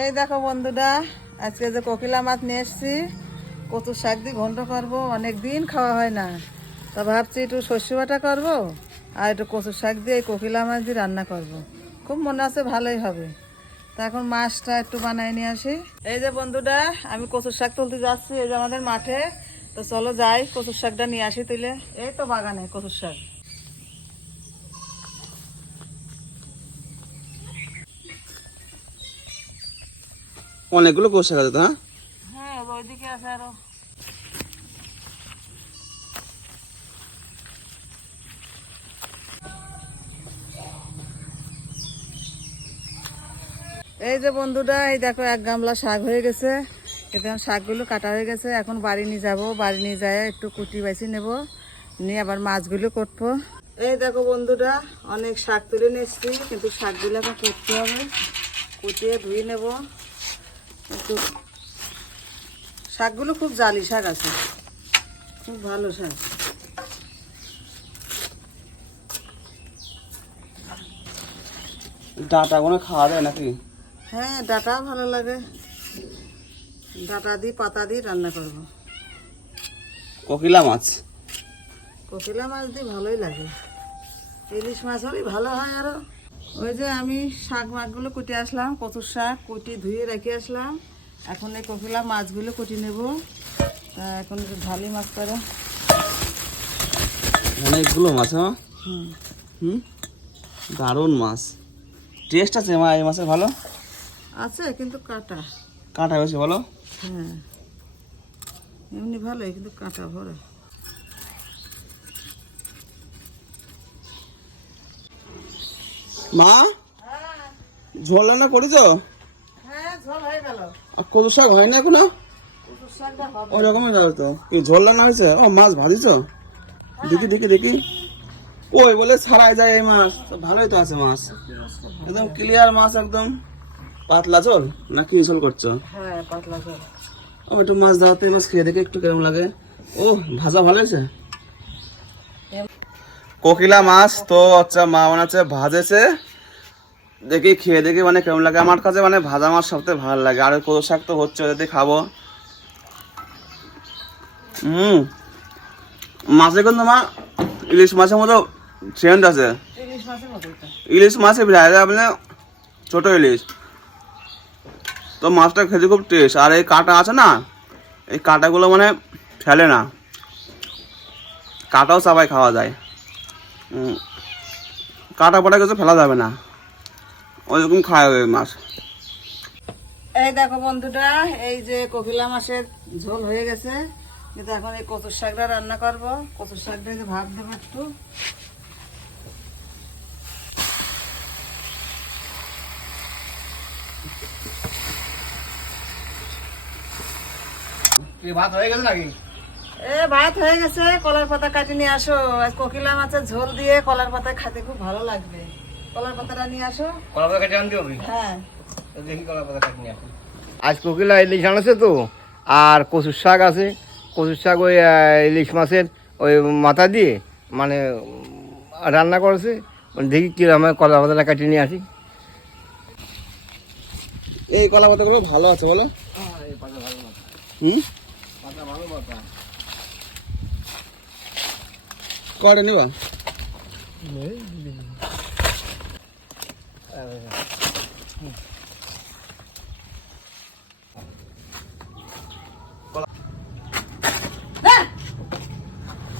এই দেখো বন্ধুরা, আজকে যে কোকিলা মাছ নিয়ে এসছি, কচুর শাক দিয়ে ঘন্ট করবো। অনেক দিন খাওয়া হয় না, তা ভাবছি একটু শস্য বাটা করবো আর একটু কচুর শাক দিয়ে এই কোকিলা মাছ দিয়ে রান্না করব। খুব মনে আছে ভালোই হবে। তা এখন মাছটা একটু বানায় নিয়ে আসি। এই যে বন্ধুরা, আমি কচুর শাক তুলতে যাচ্ছি, এই যে আমাদের মাঠে। তো চলো যাই, কচুর শাকটা নিয়ে আসি তুলে। এই তো বাগানে কচুর শাক। অনেকগুলো কচু শাক আছে তো? হ্যাঁ, হ্যাঁ ওইদিকে আছে আরো। এই যে বন্ধুরা, এই দেখো এক গামলা শাক হয়ে গেছে। কিন্তু শাকগুলো কাটা হয়ে গেছে, এখন বাড়ি নিয়ে যাবো। বাড়ি নিয়ে যায় একটু কুটি বাছি নেব, নিয়ে আবার মাছগুলো কাটবো। এই দেখো বন্ধুরা, অনেক শাক তুলে নিচ্ছি, কিন্তু শাকগুলো এখন কুটতে হবে। কুটিয়ে ধুয়ে নেব একটু। শাকগুলো খুব জালি শাক আছে, খুব ভালো শাক। ডাঁটাগুলো খাওয়া যায় নাকি? হ্যাঁ, ডাঁটাও ভালো লাগে। ডাঁটা দিয়ে পাতা দিয়ে রান্না করব। কোকিলা মাছ, কোকিলা মাছ দিয়ে ভালোই লাগে। ইলিশ মাছ হলেই ভালো হয় আরো। ওই যে আমি শাক মাছগুলো কুটে আসলাম, কচুর শাক কুটি ধুয়ে রেখে আসলাম। এখন এই কোকিলা মাছগুলো কুটি নেব। তা এখন একটু ঢালি মাছ করে। অনেকগুলো মাছ। হ্যাঁ, হুম, হুম, দারুণ মাছ। টেস্ট আছে মা এই মাছের? ভালো আছে কিন্তু কাটা। কাঁটা হয়েছে বলো? হ্যাঁ, এমনি ভালোই কিন্তু কাঁটা ভরে। মা, ঝোল রান্না করেছ? হ্যাঁ, ঝোল হয়ে গেল। আর কচু শাক হয় না এখনো? কচুর শাকটা হবে। ওই রকমই যাবে তো। কি ঝোল রান্না হয়েছে? ও মাছ ভাজিছ? দেখি দেখি দেখি। ওই বলে ছাড়াই যায় এই মাছ, তো ভালোই তো আছে মাছ। একদম ক্লিয়ার মাছ, একদম পাতলা ঝোল না কি ঝোল করছো? হ্যাঁ, পাতলা ঝোল। ও একটু মাছ দাও তো, মাছ খেয়ে দেখে একটু কেমন লাগে। ও ভাজা ভালো হয়েছে। কোকিলা মাছ তো আচ্ছা মা বানাচ্ছে, ভাজেছে। দেখি খেয়ে দেখি মানে কেমন লাগে। আমার কাছে মানে ভাজা মাছ সবথেকে ভালো লাগে। আর কচু শাক তো হচ্ছে, যদি খাবো। মাছে কিন্তু মা ইলিশ মাছের মতো সেন্ট আছে। ইলিশ মাছের মতোই তো। ইলিশ মাছের ভিড়ে মানে ছোট ইলিশ তো মাছটা খেতে খুব টেস্ট। আর এই কাঁটা আছে না, এই কাঁটাগুলো মানে ফেলে না, কাঁটাও সবাই খাওয়া যায়। কাঁটা পাটা কিছু ফেলা যাবে না, ওইরকম খাওয়া যাবে মাছ। এই দেখো বন্ধুরা, এই যে কোকিলা মাছের ঝোল হয়ে গেছে। কিন্তু এখন এই কচুর শাকটা রান্না করব। কচুর শাকটা যে ভাত দেবো একটু। ভাত হয়ে গেছে নাকি? ভাত হয়ে গেছে, কলার পাতা কাটি নিয়ে আসো। আজ কোকিলা মাছের ঝোল দিয়ে কলার পাতা খেতে খুব ভালো লাগবে। কলার পাতাটা নিয়ে আসো। কলা পাতা কেটে আনতে হবে। হ্যাঁ, দেখি কলা পাতা কাটি নিয়ে আসি। আজ কোকিলা ইলিশ আনছে তো, আর কচুর শাক আছে। কচুর শাক ওই ইলিশ মাছের ওই মাথা দিয়ে মানে রান্না করেছে। মানে দেখি কিরকম কলা পাতাটা কাটিয়ে নিয়ে আসি। এই কলা পাতাগুলো ভালো আছে বলো? হুম, কয়টা নিবা?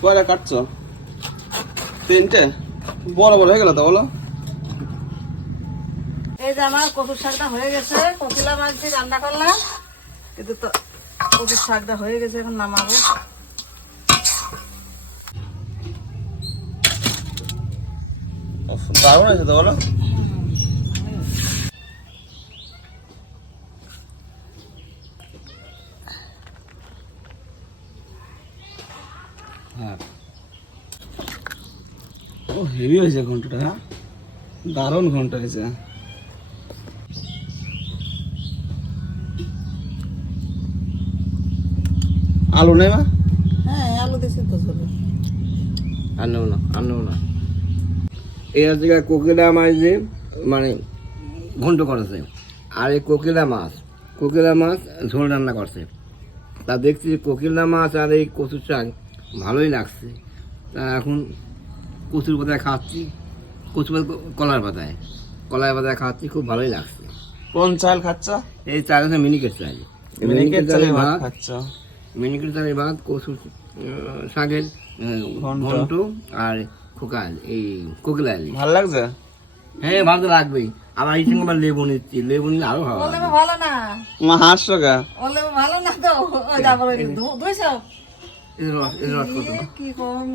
কয়টা কাটছো? তিনটে? বড় বড় হয়ে গেল তো বলো? এই যে আমার কচুর শাকটা হয়ে গেছে। কোকিলা মাছ দিয়ে রান্না করলাম, কিন্তু তো কচুর শাকটা হয়ে গেছে, এখন নামাবো। দারুণ আছে তো বলো? হ্যাঁ, ও হেভি হয়েছে ঘন্টটা। হ্যাঁ, দারুণ ঘন্টা হয়েছে। আলু নেই মা? হ্যাঁ, আলু দিয়েছি তো ঝোলে। আর নেব না, আর নেব না। এই জায়গায় কোকিলা মাছ দিয়ে মানে ঘন্ট করেছে। আর এই কোকিলা মাছ ঝোল রান্না করছে। তা দেখছি কোকিলা মাছ আর এই কচুর শাক ভালোই লাগছে। তা এখন কচুর পাতায় খাচ্ছি, কলার পাতায় খাচ্ছি, খুব ভালোই লাগছে। কোন চাল খাচ্ছ? এই চাল হচ্ছে মিনিকেট চাল। মিনিকেট চালের ভাত খাচ্ছ? মিনিকেট চালের ভাত, কচুর শাকের ঘন্ট আর এই কোকিলা ইলিশ। ভালো লাগছে? হ্যাঁ, ভালো তো লাগবেই। আবার এই সঙ্গে আবার লেবু নিচ্ছি, লেবু নিলে আরো ভালো ও লাগবে। লেবু ভালো না, মা হাসছো গা? ও লেবু ভালো না তো। ওই তারপরে ধুইছো এই রস কত? কি কম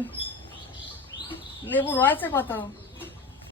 লেবু রয়েছে কত?